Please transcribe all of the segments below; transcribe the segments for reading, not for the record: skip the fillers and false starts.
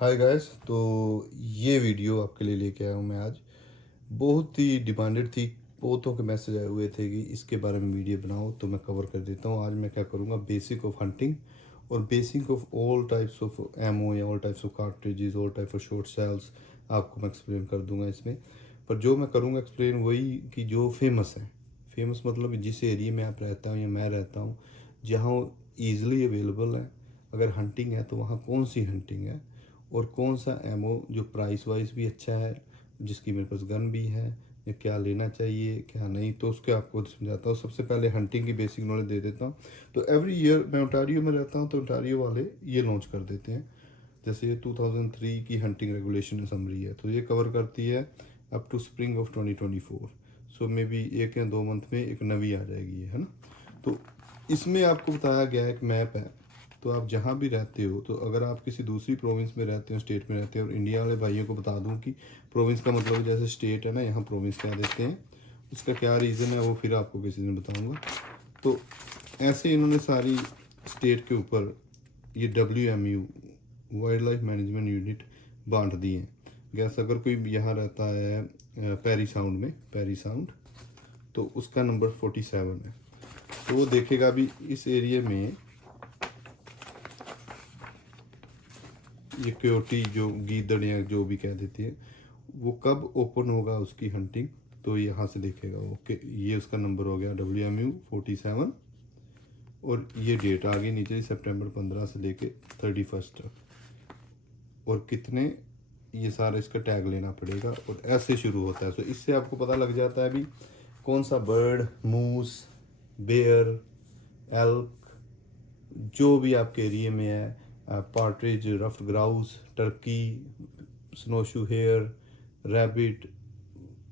Hi guys. तो ये video आपके लिए लेके आया हूँ मैं आज। बहुत ही डिमांडेड थी, बहुतों के मैसेज आए हुए थे कि इसके बारे में वीडियो बनाओ, तो मैं कवर कर देता हूँ। आज मैं क्या करूँगा, बेसिक ऑफ हंटिंग और basic of all types of ammo या all types of cartridges, all type of shot shells आपको मैं एक्सप्लेन कर दूंगा इसमें। पर जो मैं करूँगा एक्सप्लेन वही कि जो फेमस है। फेमस मतलब जिस एरिया में आप रहता हूँ या मैं रहता हूँ, जहाँ ईज़िली अवेलेबल है। अगर हंटिंग है तो वहाँ कौन सी हंटिंग है और कौन सा एमओ जो प्राइस वाइज भी अच्छा है, जिसकी मेरे पास गन भी है, या क्या लेना चाहिए क्या नहीं, तो उसके आपको समझाता हूँ। सबसे पहले हंटिंग की बेसिक नॉलेज दे देता हूँ। तो एवरी ईयर मैं ओंटारियो में रहता हूँ, तो ओंटारियो वाले ये लॉन्च कर देते हैं। जैसे ये 2003 की हंटिंग रेगुलेशन समरी है, तो ये कवर करती है up to spring of 2024। So may be 1 या 2 मंथ में एक नवी आ जाएगी, है ना। तो इसमें आपको बताया गया है, एक मैप है। तो आप जहाँ भी रहते हो, तो अगर आप किसी दूसरी प्रोविंस में रहते हो, स्टेट में रहते हो, और इंडिया वाले भाइयों को बता दूँ कि प्रोविंस का मतलब जैसे स्टेट है ना, यहाँ प्रोविंस क्या देते हैं, उसका क्या रीज़न है वो फिर आपको किसी दिन बताऊँगा। तो ऐसे इन्होंने सारी स्टेट के ऊपर ये WMU wild life management unit बांट दिए हैं। जैसे अगर कोई यहाँ रहता है पैरी साउंड में, पैरी साउंड, तो उसका नंबर 47 है। तो वो देखेगा भी इस एरिया में ये कोयोटी जो गीदड़ या जो भी कह देती है, वो कब ओपन होगा उसकी हंटिंग, तो यहाँ से देखेगा वो कि ये उसका नंबर हो गया WMU 47। और ये डेट आ गई नीचे, सितंबर 15 से लेके 31 तक। और कितने, ये सारा इसका टैग लेना पड़ेगा और ऐसे शुरू होता है। तो इससे आपको पता लग जाता है भी कौन सा बर्ड, मूस, बेयर, एल्क, जो भी आपके एरिया में है, partridge, ruffed grouse, turkey, snowshoe hare, rabbit,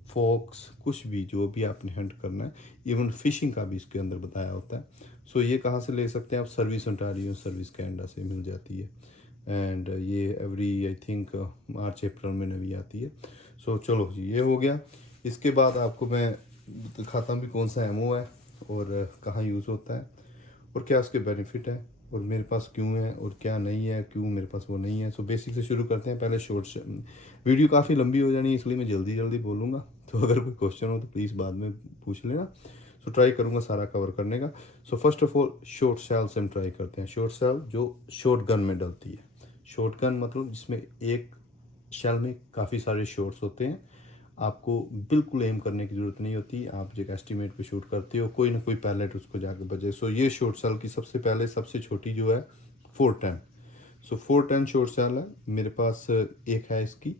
fox, कुछ भी जो भी आपने हंट करना है। इवन फिशिंग का भी इसके अंदर बताया होता है। सो ये कहाँ से ले सकते हैं आप, सर्विस ओंटारियो, सर्विस कैनेडा से मिल जाती है। एंड ये एवरी आई थिंक मार्च अप्रैल में नवी आती है। सो चलो जी, ये हो गया। इसके बाद आपको मैं दिखाता हूँ भी कौन सा एमओ है और कहाँ यूज़ होता है और क्या उसके बेनिफिट है और मेरे पास क्यों है और क्या नहीं है, क्यों मेरे पास वो नहीं है। सो बेसिक से शुरू करते हैं। पहले शॉर्ट, वीडियो काफ़ी लंबी हो जानी है इसलिए मैं जल्दी जल्दी बोलूँगा। तो अगर कोई क्वेश्चन हो तो प्लीज़ बाद में पूछ लेना। सो ट्राई करूँगा सारा कवर करने का। So first of all short cell से हम ट्राई करते हैं। शॉर्ट सेल जो शॉर्ट गन में डलती है। शॉर्ट गन मतलब जिसमें एक शेल में काफ़ी सारे शॉट्स होते हैं। आपको बिल्कुल एम करने की ज़रूरत नहीं होती, आप जो एस्टिमेट पे शूट करते हो, कोई ना कोई पैलेट उसको जाके बजे। सो ये शॉर्ट सेल की सबसे पहले सबसे छोटी जो है 410। सो 410 शॉर्ट सेल है मेरे पास। एक है इसकी,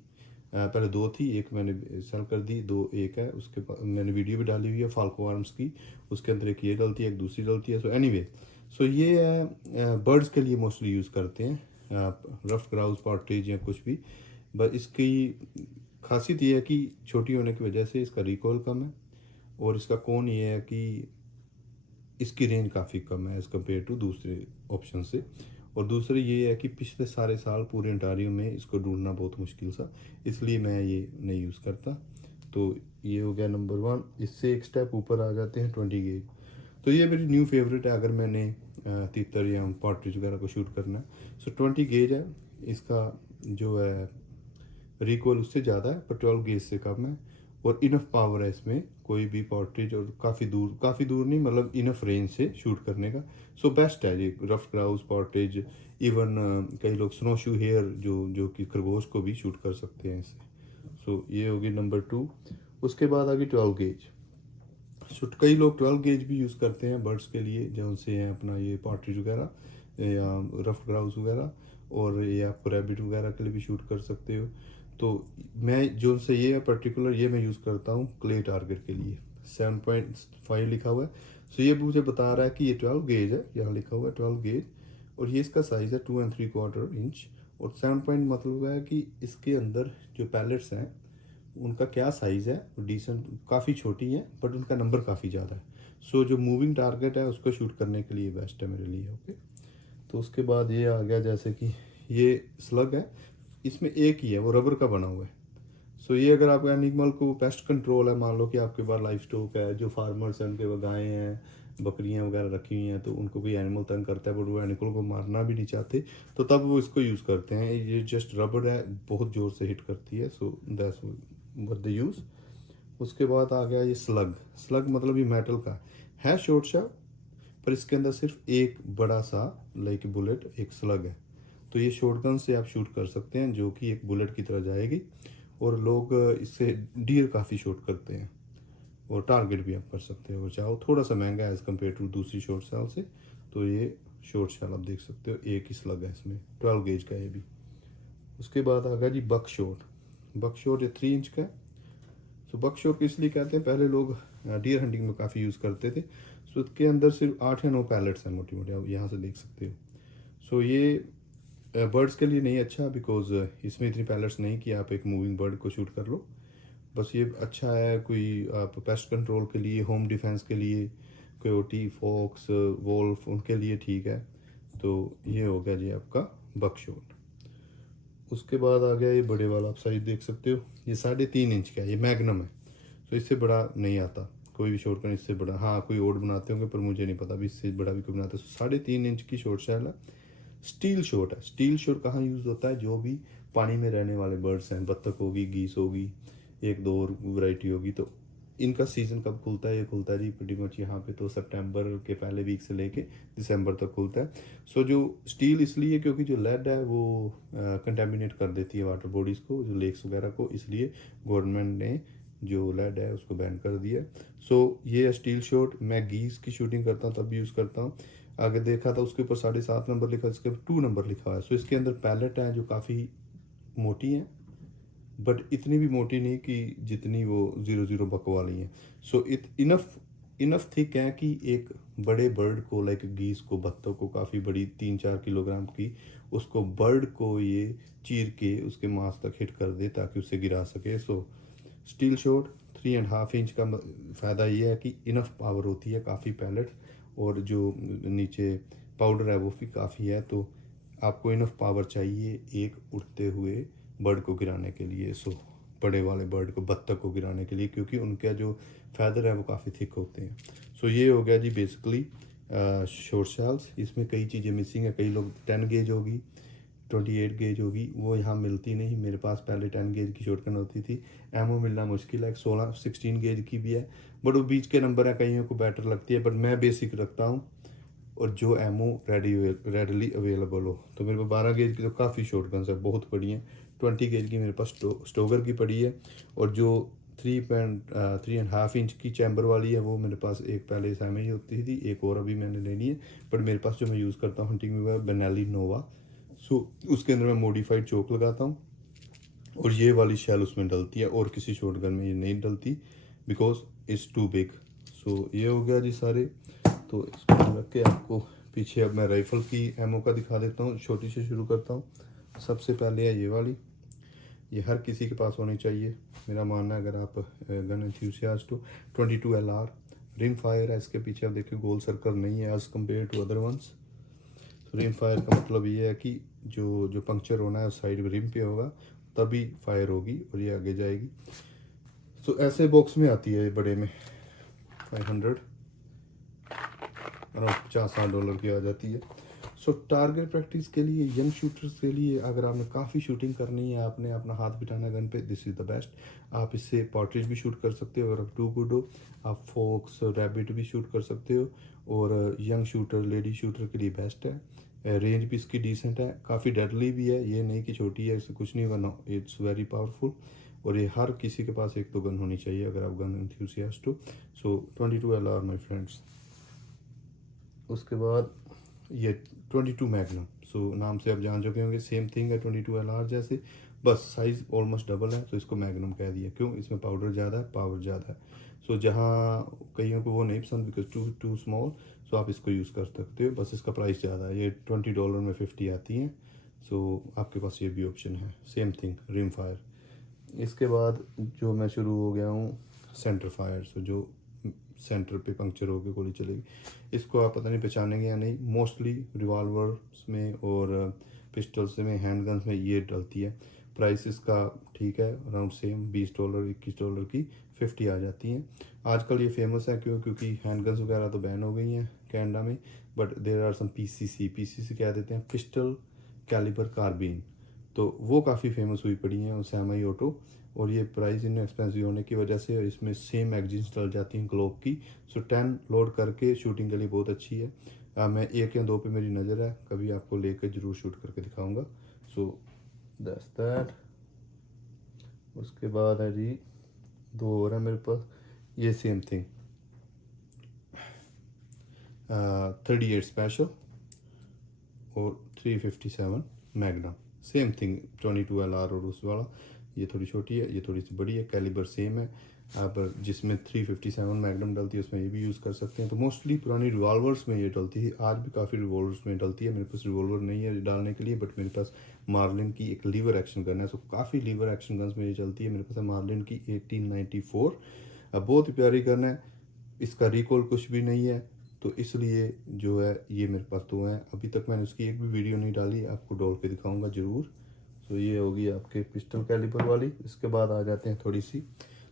पहले दो थी, एक मैंने सेल कर दी, दो एक है। उसके बाद मैंने वीडियो भी डाली हुई है फाल्को आर्म्स की, उसके अंदर एक ये डलती है, एक दूसरी डलती है। सो एनीवे, सो ये है बर्ड्स के लिए मोस्टली यूज़ करते हैं, रफ ग्राउस, पार्ट्रिज या कुछ भी। बस इसकी खासियत ये है कि छोटी होने की वजह से इसका रिकॉल कम है। और इसका कौन ये है कि इसकी रेंज काफ़ी कम है एज़ कम्पेयर टू दूसरे ऑप्शन से। और दूसरे ये है कि पिछले सारे साल पूरे ओंटारियो में इसको ढूंढना बहुत मुश्किल था, इसलिए मैं ये नहीं यूज़ करता। तो ये हो गया नंबर 1। इससे एक स्टेप ऊपर आ जाते हैं 20 गेज। तो ये मेरी न्यू फेवरेट है अगर मैंने तीतर या पार्ट्रिज वगैरह को शूट करना है। सो 20 गेज है इसका जो है रिकॉल, उससे ज़्यादा है पर 12 गेज से कम है। और इनफ पावर है इसमें कोई भी पोर्ट्रेज, और काफ़ी दूर नहीं, मतलब इनफ रेंज से शूट करने का। सो बेस्ट है ये रफ क्राउस, पोर्ट्रेज, इवन कई लोग स्नो शू हेयर जो कि खरगोश को भी शूट कर सकते हैं इससे। सो ये होगी नंबर 2। उसके बाद आ गई 12 गेज। सो कई लोग 12 गेज भी यूज़ करते हैं बर्ड्स के लिए, जौन से हैं अपना ये पार्ट्रिज वगैरह या रफ ग्राउस वगैरह, और ये आपको रैबिट वगैरह के लिए भी शूट कर सकते हो। तो मैं जो से ये है पर्टिकुलर, ये मैं यूज़ करता हूँ क्ले टारगेट के लिए। 7.5 लिखा हुआ है। सो ये मुझे बता रहा है कि ये 12 गेज है, यहाँ लिखा हुआ है 12 गेज। और ये इसका साइज़ है 2 3/4 इंच। और 7 पॉइंट मतलब है कि इसके अंदर जो पैलेट्स हैं उनका क्या साइज़ है, डिसेंट, काफ़ी छोटी है बट उनका नंबर काफ़ी ज़्यादा है। सो जो मूविंग टारगेट है उसको शूट करने के लिए बेस्ट है मेरे लिए। ओके, तो उसके बाद ये आ गया जैसे कि ये स्लग है, इसमें एक ही है, वो रबर का बना हुआ है। सो ये अगर आप एनिमल को पेस्ट कंट्रोल है, मान लो कि आपके पास लाइफ स्टॉक है, जो फार्मर्स हैं उनके पास गायें हैं, बकरियां वगैरह रखी हुई हैं तो उनको कोई एनिमल तंग करता है बट वो एनिमल को मारना भी नहीं चाहते, तो तब वो इसको यूज़ करते हैं। ये जस्ट रबड़ है, बहुत ज़ोर से हिट करती है, so that's what they use. उसके बाद आ गया ये स्लग। स्लग मतलब ये मेटल का है, शॉर्ट शार्प, पर इसके अंदर सिर्फ एक बड़ा सा लाइक बुलेट एक स्लग है। तो ये शॉटगन से आप शूट कर सकते हैं, जो कि एक बुलेट की तरह जाएगी, और लोग इससे डियर काफ़ी शूट करते हैं, और टारगेट भी आप कर सकते हो चाहो। थोड़ा सा महंगा है एज़ कम्पेयर टू दूसरी शॉर्ट शैल से। तो ये शॉर्ट शैल आप देख सकते हो, एक ही स्लग है इसमें, 12 गेज का ये भी। उसके बाद आ गया जी बक शॉट। बक शॉट ये 3 इंच का है। सो बक शॉट इसलिए कहते हैं, पहले लोग डियर हंटिंग में काफ़ी यूज़ करते थे। सो इसके अंदर सिर्फ 8 या 9 पैलेट्स हैं मोटी मोटी, आप यहाँ से देख सकते हो। सो ये बर्ड्स के लिए नहीं अच्छा, बिकॉज इसमें इतनी पैलेट्स नहीं कि आप एक मूविंग बर्ड को शूट कर लो। बस ये अच्छा है कोई आप पेस्ट कंट्रोल के लिए, होम डिफेंस के लिए, कोयोटी, फॉक्स, वोल्फ, उनके लिए ठीक है। तो ये हो गया जी आपका बकशॉट। उसके बाद आ गया ये बड़े वाला, आप साइज देख सकते हो, ये 3.5 इंच का है, ये मैग्नम है। तो इससे बड़ा नहीं आता कोई भी शॉटगन, इससे बड़ा हाँ कोई और बनाते होंगे पर मुझे नहीं पता भी इससे बड़ा भी कोई बनाता है। 3.5 इंच की शॉट शैल है, स्टील शॉट है। स्टील शॉट कहाँ यूज़ होता है, जो भी पानी में रहने वाले बर्ड्स हैं, बत्तख होगी, गीस होगी, एक दो और वैरायटी होगी, तो इनका सीज़न कब खुलता है, ये खुलता है जी प्रीटी मच यहाँ पे तो सितंबर के पहले वीक से लेके दिसंबर तक खुलता है। सो जो स्टील इसलिए क्योंकि जो लेड है वो कंटेमिनेट कर देती है वाटर बॉडीज़ को, जो लेक्स वगैरह को, इसलिए गवर्नमेंट ने जो लेड है उसको बैन कर दिया। सो ये स्टील शॉट, मैं गीस की शूटिंग करता हूँ तब यूज़ करता हूँ। आगे देखा था उसके ऊपर 7.5 नंबर लिखा, इसके ऊपर 2 नंबर लिखा है। सो इसके अंदर पैलेट है जो काफ़ी मोटी है, बट इतनी भी मोटी नहीं कि जितनी वो 00 बक वाली हैं। सो इट इनफ थिक है कि एक बड़े बर्ड को लाइक गीस को, बत्तख को, काफ़ी बड़ी 3-4 किलोग्राम की, उसको बर्ड को ये चीर के उसके मांस तक हिट कर दे ताकि उसे गिरा सके। सो स्टील शॉट 3.5 इंच का फ़ायदा ये है कि इनफ पावर होती है, काफ़ी पैलेट, और जो नीचे पाउडर है वो भी काफ़ी है, तो आपको इनफ पावर चाहिए एक उड़ते हुए बर्ड को गिराने के लिए। सो बड़े वाले बर्ड को, बत्तख को गिराने के लिए, क्योंकि उनका जो फैदर है वो काफ़ी थिक होते हैं। सो ये हो गया जी बेसिकली शॉर्ट शैल्स। इसमें कई चीज़ें मिसिंग है, कई लोग 10 गेज होगी, 28 गेज होगी, वो यहाँ मिलती नहीं। मेरे पास पहले 10 गेज की शॉटगन होती थी, एमओ मिलना मुश्किल है। 16 गेज की भी है, बट वो बीच के नंबर है, कईयों को बेटर लगती है, बट मैं बेसिक रखता हूँ, और जो एमओ रेडली अवेलेबल हो। तो मेरे पास 12 गेज की तो काफ़ी शॉटगन्स है, बहुत बड़ी हैं। 20 गेज की मेरे पास स्टोगर की पड़ी है, और जो 3.5 इंच की चैम्बर वाली है वो मेरे पास एक पहले इस में ही होती थी, एक और अभी मैंने लेनी है। बट मेरे पास जो मैं यूज़ करता हूँ हंटिंग में बेनेली नोवा। सो उसके अंदर मैं मॉडिफाइड चोक लगाता हूँ, और ये वाली शैल उसमें डलती है, और किसी शॉटगन में ये नहीं डलती बिकॉज इट्स टू बिग। सो ये हो गया जी सारे। तो इसको रख के आपको पीछे अब मैं राइफ़ल की एमओ का दिखा देता हूँ, छोटी से शुरू करता हूँ। सबसे पहले है ये वाली, ये हर किसी के पास होनी चाहिए मेरा मानना है, अगर आप गन एंथुसियास्ट हो। 22 LR रिम फायर है, इसके पीछे आप देखिए गोल सर्कल नहीं है as compare to other ones. Rim fire का मतलब ये है कि जो पंक्चर होना है उस साइड में रिम पे होगा, तभी फायर होगी और ये आगे जाएगी। सो ऐसे बॉक्स में आती है बड़े में, 500 अराउंड $50-60 की आ जाती है। सो टारगेट प्रैक्टिस के लिए, यंग शूटर्स के लिए, अगर आपने काफ़ी शूटिंग करनी है, आपने अपना हाथ बिठाना गन पे, दिस इज़ द बेस्ट। आप इससे पॉर्ट्रेट भी शूट कर सकते हो, अगर आप टू गुड हो, आप फॉक्स, रैबिट भी शूट कर सकते हो, और यंग शूटर, लेडी शूटर के लिए बेस्ट है। रेंज भी इसकी डिसेंट है, काफ़ी डेडली भी है, ये नहीं कि छोटी है इससे कुछ नहीं होगा, नो इट्स वेरी पावरफुल। और ये हर किसी के पास एक तो गन होनी चाहिए अगर आप गन एंथुसियास्ट हो। सो 22 LR माई फ्रेंड्स। उसके बाद ये 22 मैग्नम। सो नाम से आप जान चुके होंगे, सेम थिंग है 22 LR जैसे, बस साइज़ ऑलमोस्ट डबल है, तो इसको मैग्नम कह दिया। क्यों? इसमें पाउडर ज़्यादा है, पावर ज़्यादा है। सो जहाँ कईयों को वो नहीं पसंद बिकॉज टू स्मॉल, सो आप इसको यूज़ कर सकते हो, बस इसका प्राइस ज़्यादा है, ये $20 में 50 आती हैं। सो आपके पास ये भी ऑप्शन है, सेम थिंग रिम फायर। इसके बाद जो मैं शुरू हो गया हूँ सेंटर फायर। सो जो सेंटर पे पंक्चर होकर गोली चलेगी, इसको आप पता नहीं पहचानेंगे या नहीं, मोस्टली रिवॉल्वर्स में और पिस्टल्स में, हैंड गन्स में ये डलती है, प्राइस इसका ठीक है, अराउंड सेम $20 $21 की 50 आ जाती हैं। आजकल ये फेमस है क्योंकि हैंडगन्स वगैरह तो बैन हो गई हैं कनाडा में, but there are some PCC क्या देते हैं, पिस्टल कैलिबर कार्बिन, तो वो काफ़ी फेमस हुई पड़ी हैं सेमी ऑटो। और ये प्राइस इन एक्सपेंसिव होने की वजह से इसमें सेम मैगजीन्स डल जाती हैं ग्लोब की। सो 10 लोड करके शूटिंग के लिए बहुत अच्छी है। मैं 1 या 2 पे मेरी नज़र है, कभी आपको लेकर ज़रूर शूट करके दिखाऊंगा। So that's that. उसके बाद है जी 2 और है मेरे पास, ये सेम थिंग 38 स्पेशल और 357 मैग्नम, सेम थिंग 22 LR और उस वाला। ये थोड़ी छोटी है, ये थोड़ी सी बड़ी है, कैलिबर सेम है। आप जिसमें 357 मैग्नम डलती है उसमें ये भी यूज़ कर सकते हैं। तो मोस्टली पुरानी रिवॉल्वर्स में ये डलती है, आज भी काफ़ी रिवॉल्वर्स में डलती है। मेरे पास रिवॉल्वर नहीं है डालने के लिए, बट मेरे पास मार्लिन की एक लीवर एक्शन गन है, सो काफ़ी लीवर एक्शन गन्स में ये चलती है। मेरे पास है मार्लिन की 1894, बहुत ही प्यारी गन है, इसका रिकॉल कुछ भी नहीं है, तो इसलिए जो है ये मेरे पास 2 हैं। अभी तक मैंने उसकी एक भी वीडियो नहीं डाली, आपको डॉल के दिखाऊंगा ज़रूर। सो ये होगी आपके पिस्टल कैलिबर वाली। इसके बाद आ जाते हैं थोड़ी सी,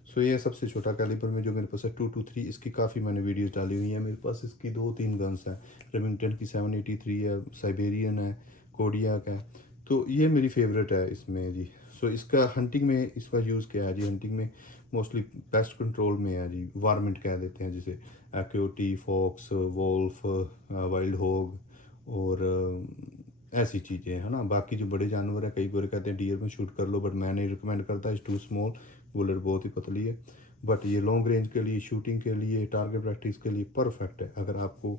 सो ये सबसे छोटा कैलिबर में जो मेरे पास है 223, इसकी काफ़ी मैंने वीडियोस डाली हुई हैं। मेरे पास इसकी 2-3 गन्स हैं, रेमिंगटन की 783 है, साइबेरियन है, कोडियाक है, तो ये मेरी फेवरेट है इसमें जी। सो इसका हंटिंग में इसका यूज़ क्या है जी, हंटिंग में मोस्टली पेस्ट कंट्रोल में है जी, वार्मिंट कह देते हैं जिसे, एक्योटी, फॉक्स, वोल्फ, वाइल्ड हॉग और ऐसी चीज़ें है ना। बाकी जो बड़े जानवर है, कई बार कहते हैं डियर में शूट कर लो, बट मैं नहीं रिकमेंड करता, इज़ टू स्मॉल, बुलेट बहुत ही पतली है। बट ये लॉन्ग रेंज के लिए, शूटिंग के लिए, टारगेट प्रैक्टिस के लिए परफेक्ट है। अगर आपको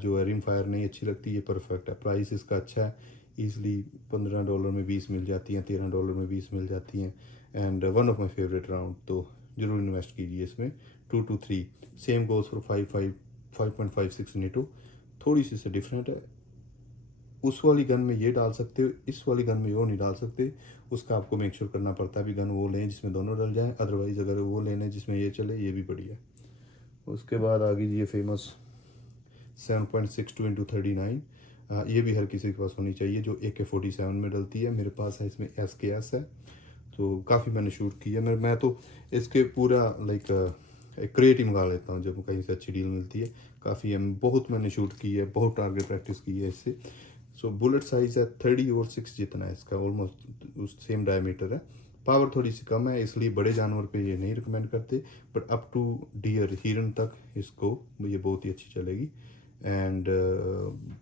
जो है रिम फायर नहीं अच्छी लगती, ये परफेक्ट है। प्राइस इसका अच्छा है, ईज़िली $15 में 20 मिल जाती हैं, $13 में 20 मिल जाती हैं। And one of my favourite round, तो ज़रूर इन्वेस्ट कीजिए इसमें। 223 सेम गोज़ फॉर 5.56 नीटो, थोड़ी सी से डिफरेंट है। उस वाली गन में ये डाल सकते हो, इस वाली गन में वो नहीं डाल सकते, उसका आपको मेक श्योर करना पड़ता है भी गन वो लें जिसमें दोनों डल जाएं, अदरवाइज़ अगर वो लेने जिसमें ये चले, ये भी बढ़िया। उसके बाद आ गई ये फेमस 7.62x39, ये भी हर किसी के पास होनी चाहिए, जो AK-47 में डलती है। मेरे पास है इसमें SKS है, तो काफ़ी मैंने शूट की है। मैं तो इसके पूरा लाइक एक क्रेट ही मंगा लेता हूँ जब कहीं से अच्छी डील मिलती है। काफ़ी बहुत मैंने शूट की है, बहुत टारगेट प्रैक्टिस की है इससे। सो बुलेट साइज़ है 30 और 6 जितना है इसका, ऑलमोस्ट उस सेम डायमीटर है। पावर थोड़ी सी कम है, इसलिए बड़े जानवर पे ये नहीं रिकमेंड करते, बट अप टू डियर, हिरन तक इसको ये बहुत ही अच्छी चलेगी। एंड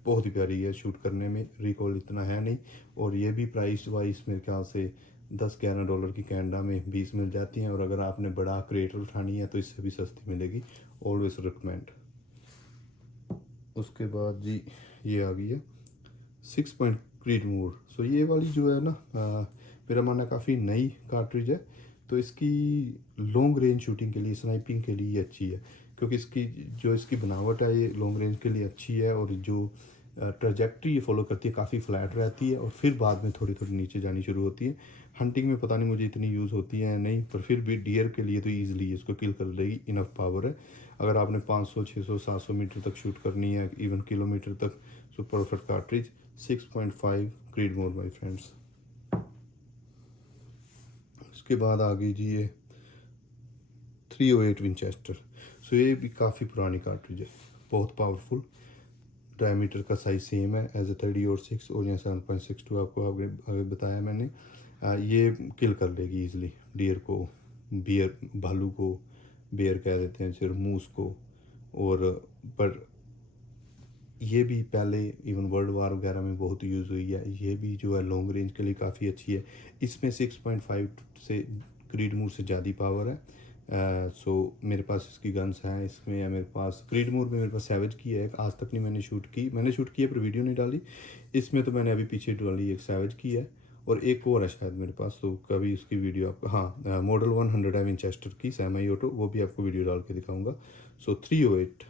बहुत ही प्यारी है शूट करने में, रिकॉल इतना है नहीं। और ये भी प्राइस वाइज मेरे ख्याल से $10-11 की कनाडा में 20 मिल जाती हैं। और अगर आपने बड़ा क्रेटर उठानी है तो इससे भी सस्ती मिलेगी, ऑलवेज रिकमेंड। उसके बाद जी ये आ गई है 6 पॉइंट क्रीडमोर। सो ये वाली जो है ना, मेरा मानना काफ़ी नई कार्ट्रिज है, तो इसकी लॉन्ग रेंज शूटिंग के लिए, स्नाइपिंग के लिए ये अच्छी है, क्योंकि इसकी बनावट है ये लॉन्ग रेंज के लिए अच्छी है। और जो ट्रैजेक्टरी ये फॉलो करती है काफ़ी फ्लैट रहती है, और फिर बाद में थोड़ी थोड़ी नीचे जानी शुरू होती है। हंटिंग में पता नहीं मुझे इतनी यूज़ होती है या नहीं, पर फिर भी डियर के लिए तो ईजिली इसको किल कर देगी, इनफ पावर है। अगर आपने 500, 600, 700 मीटर तक शूट करनी है, इवन किलोमीटर तक, so perfect cartridge. 6.5 Creedmoor my friends. उसके बाद आ गई जी ये 308 विंचेस्टर। सो ये भी काफ़ी पुरानी कार्ट्रिज है, बहुत पावरफुल। डायमीटर का साइज सेम है एज ए 30 और 6, और यहाँ 7.62 आपको आगे बताया मैंने। ये किल कर लेगी ईजिली डियर को, बियर, भालू को बेयर कह देते हैं, फिर मूस को। और पर ये भी पहले इवन वर्ल्ड वार वगैरह में बहुत यूज़ हुई है। ये भी जो है लॉन्ग रेंज के लिए काफ़ी अच्छी है। इसमें 6.5 से क्रीडमोर से ज़्यादा पावर है। सो मेरे पास इसकी गन्स हैं। इसमें है मेरे पास क्रीडमोर में, मेरे पास सैवेज की है, आज तक नहीं मैंने शूट की, मैंने शूट की है पर वीडियो नहीं डाली। इसमें तो मैंने अभी पीछे डाली एक सैवेज की है, और एक और है शायद मेरे पास, तो कभी उसकी वीडियो आपको, हाँ, मॉडल 100 है विंचेस्टर की सेमी ऑटो, वो भी आपको वीडियो डाल के दिखाऊंगा। सो 308।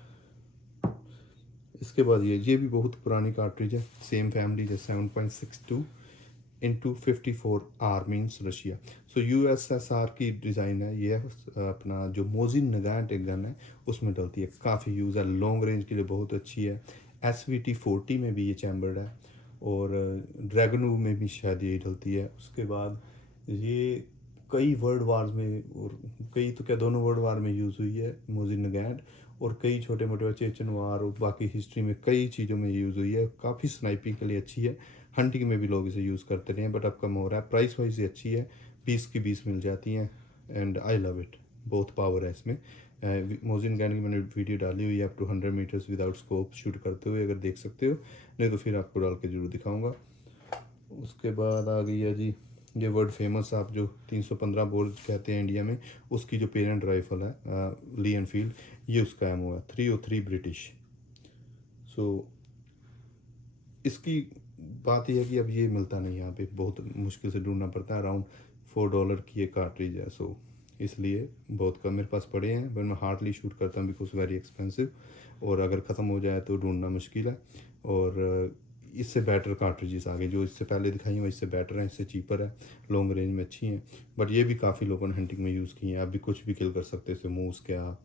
इसके बाद ये भी बहुत पुरानी कार्ट्रिज है, सेम फैमिली है, 7.62x54R मीन्स रशिया। सो USSR की डिज़ाइन है ये। अपना जो मोजिन नगाट एक गन है उसमें डलती है, काफ़ी यूज़ है, लॉन्ग रेंज के लिए बहुत अच्छी है। SVT-40 में भी ये चैम्बर्ड है, और ड्रैगनू में भी शायद यही डलती है। उसके बाद ये कई वर्ल्ड वार्स में, और कई तो क्या दोनों वर्ल्ड वार में यूज़ हुई है मोजिन नगैंड, और कई छोटे मोटे चेचन वार और बाकी हिस्ट्री में कई चीज़ों में यूज़ हुई है। काफ़ी स्नाइपिंग के लिए अच्छी है, हंटिंग में भी लोग इसे यूज़ करते रहे हैं, बट अब कम हो रहा है। प्राइस वाइज ये अच्छी है, 20 की 20 मिल जाती हैं, एंड आई लव इट। बहुत पावर है इसमें। मोजिन गैन की मैंने वीडियो डाली हुई है up to 100 metres without scope shoot करते हुए, अगर देख सकते हो, नहीं तो फिर आपको डाल के ज़रूर दिखाऊंगा। उसके बाद आ गई है जी ये वर्ल्ड फेमस, आप जो 315 बोर कहते हैं इंडिया में, उसकी जो पेरेंट राइफल है ली एनफील्ड, ये उसका एमओ है 303 ब्रिटिश। सो इसकी बात यह है कि अब ये मिलता नहीं यहाँ पे, बहुत मुश्किल से ढूंढना पड़ता है। अराउंड $4 की ये कार्ट्रिज है, सो इसलिए बहुत कम मेरे पास पड़े हैं, बट मैं हार्डली शूट करता हूँ बिकॉज वेरी एक्सपेंसिव, और अगर ख़त्म हो जाए तो ढूंढना मुश्किल है। और इससे बेटर कार्ट्रिजेस आ गई, जो इससे पहले दिखाई हैं इससे बेटर हैं, इससे चीपर है, लॉन्ग रेंज में अच्छी हैं, बट ये भी काफ़ी लोगों ने हंटिंग में यूज़ की हैं। आप भी कुछ भी किल कर सकते हैं इससे, मूस क्या,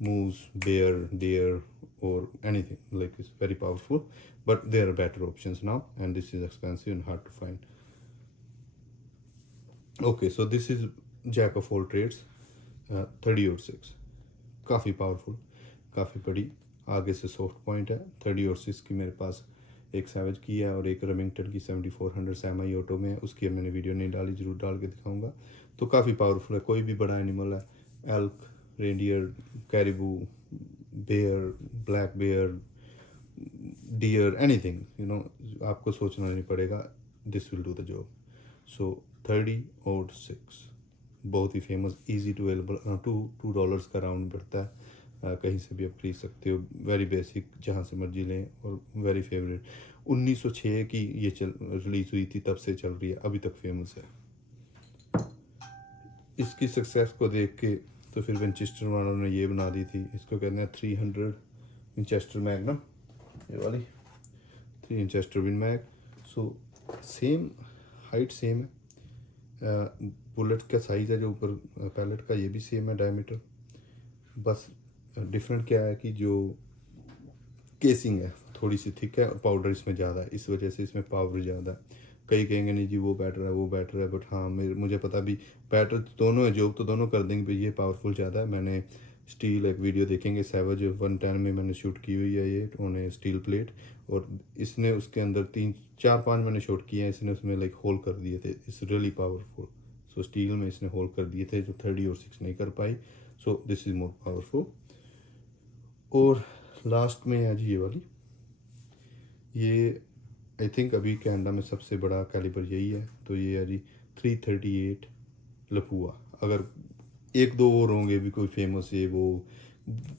moose, bear, deer, or anything. Like it's very powerful, but there are better options now, and this is expensive and hard to find. Okay, so this is jack of all trades, 30-06, काफ़ी powerful, काफ़ी बड़ी। आगे से soft point है। 30-06 की मेरे पास एक savage की है और एक रेमिंगटन की 7400 सेमी ऑटो में है, उसकी मैंने वीडियो नहीं डाली, ज़रूर डाल के दिखाऊंगा। तो काफ़ी पावरफुल है, कोई भी बड़ा एनिमल है, elk, reindeer, caribou, bear, black bear, deer, anything, आपको सोचना नहीं पड़ेगा, this will do the job. So 30-06 बहुत ही फेमस, इजी टू अवेलेबल, $2 का राउंड पड़ता है, कहीं से भी आप खरीद सकते हो, वेरी बेसिक, जहाँ से मर्जी लें, और वेरी फेवरेट। 1906 की ये रिलीज़ हुई थी, तब से चल रही है, अभी तक फेमस है। इसकी सक्सेस को देख के तो फिर विंचेस्टर वालों ने ये बना दी थी, इसको कहते हैं 300 विंचेस्टर मैग्नम, ये वाली 3 Winchester win mag. So same height same है, बुलेट का साइज़ है जो ऊपर पैलेट का, ये भी सेम है डायमीटर, बस डिफरेंट क्या है कि जो केसिंग है थोड़ी सी थिक है और पाउडर इसमें ज़्यादा है, इस वजह से इसमें पावर ज़्यादा है। कई कहेंगे नहीं जी वो बेटर है, वो बेटर है, बट हाँ मुझे पता भी बेटर तो दोनों है, जॉब तो दोनों कर देंगे, पर ये पावरफुल ज़्यादा है। मैंने स्टील एक वीडियो देखेंगे, सैवेज 110 में मैंने शूट की हुई है ये उन्हें स्टील प्लेट, और इसने उसके अंदर 3-4-5 मैंने शूट किए हैं, इसने उसमें लाइक होल कर दिए थे, it's really powerful. So steel में इसने होल कर दिए थे जो 30-06 नहीं कर पाई, so this is more powerful. और लास्ट में है जी ये वाली, ये आई थिंक अभी कनाडा में सबसे बड़ा कैलिबर यही है, तो ये है जी 338 लपुआ। अगर एक दो और होंगे भी कोई फेमस है, वो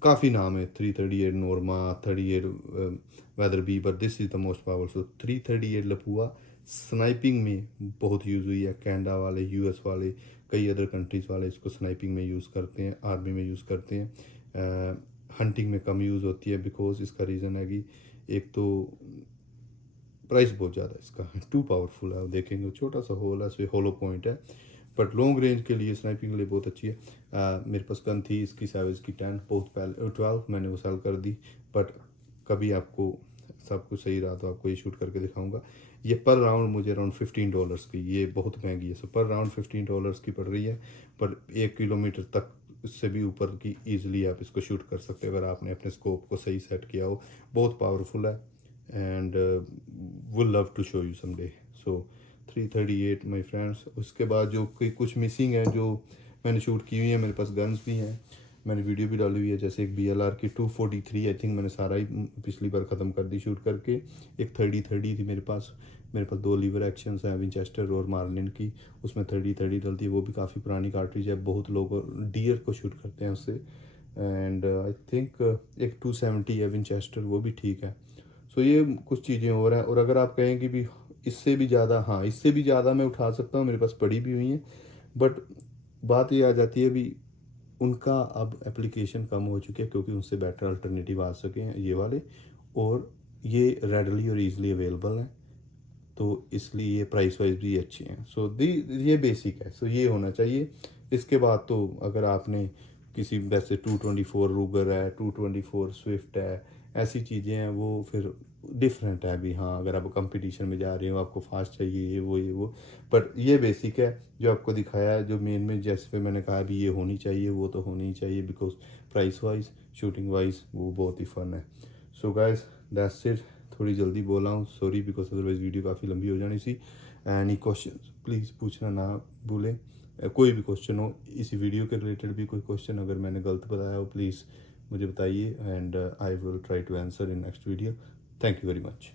काफ़ी नाम है, 338 Norma, 38 Weatherby, but this is the most powerful. 338 Lapua sniping में बहुत यूज़ हुई है, कनाडा वाले, यूएस वाले, कई अदर कंट्रीज़ वाले इसको स्नाइपिंग में यूज़ करते हैं, आर्मी में यूज़ करते हैं, हंटिंग में कम यूज़ होती है, बिकॉज इसका रीज़न है कि एक तो प्राइस बहुत ज़्यादा इसका, टू पावरफुल है, देखेंगे छोटा सा होल है, सो होलो पॉइंट है, बट लॉन्ग रेंज के लिए, स्नाइपिंग के लिए बहुत अच्छी है। मेरे पास गन थी इसकी सैवेज की 10, बहुत पहले 12, मैंने वो सेल कर दी, बट कभी आपको सब कुछ सही रहा तो आपको ये शूट करके दिखाऊंगा। ये पर राउंड मुझे अराउंड $15 की, ये बहुत महंगी है, सो पर राउंड $15 की पड़ रही है, पर 1 किलोमीटर तक इससे भी ऊपर की ईजिली आप इसको शूट कर सकते हो अगर आपने अपने स्कोप को सही सेट किया हो। बहुत पावरफुल है, and would love to show you someday. So 338 my friends. उसके बाद जो कोई कुछ मिसिंग है जो मैंने शूट की हुई है, मेरे पास गन्स भी हैं, मैंने वीडियो भी डाली हुई है, जैसे एक BLR की 243 आई थिंक मैंने सारा ही पिछली बार ख़त्म कर दी शूट करके। एक 30-30 थी मेरे पास 2 लीवर एक्शंस हैं विंचेस्टर और मार्लिन की, उसमें 30-30 डलती है, वो भी काफ़ी पुरानी कार्ट्रिज है, बहुत लोग डियर को शूट करते हैं उससे। एंड आई थिंक एक 270 है विंचेस्टर, वो भी ठीक है। सो ये कुछ चीज़ें और हैं, और अगर आप कहें कि भी इससे भी ज़्यादा, हाँ इससे भी ज़्यादा मैं उठा सकता हूँ, मेरे पास पड़ी भी हुई हैं, बट बात ये आ जाती है भी उनका अब एप्लीकेशन कम हो चुकी है, क्योंकि उनसे बेटर अल्टरनेटिव आ सके हैं ये वाले, और ये रेडली और ईज़िली अवेलेबल हैं, तो इसलिए ये प्राइस वाइज भी अच्छे हैं। सो ये बेसिक है, सो ये होना चाहिए। इसके बाद तो अगर आपने किसी वैसे 224 रूगर है, 224 स्विफ्ट है, ऐसी चीज़ें हैं, वो फिर डिफरेंट है अभी। हाँ, अगर आप कंपटीशन में जा रहे हो, आपको फास्ट चाहिए, ये वो, पर ये बेसिक है जो आपको दिखाया है। जो मेन में जैसे पे मैंने कहा अभी ये होनी चाहिए, वो तो होनी ही चाहिए, because price wise, shooting wise वो बहुत ही फन है। So guys that's it. थोड़ी जल्दी बोला हूँ, सॉरी, बिकॉज अदरवाइज वीडियो काफ़ी लंबी हो जानी सी। एनी क्वेश्चन प्लीज़ पूछना ना भूलें। कोई भी क्वेश्चन हो इसी वीडियो के रिलेटेड भी, कोई क्वेश्चन अगर मैंने गलत बताया हो प्लीज़ मुझे बताइए, and I will try to answer in next video. Thank you very much.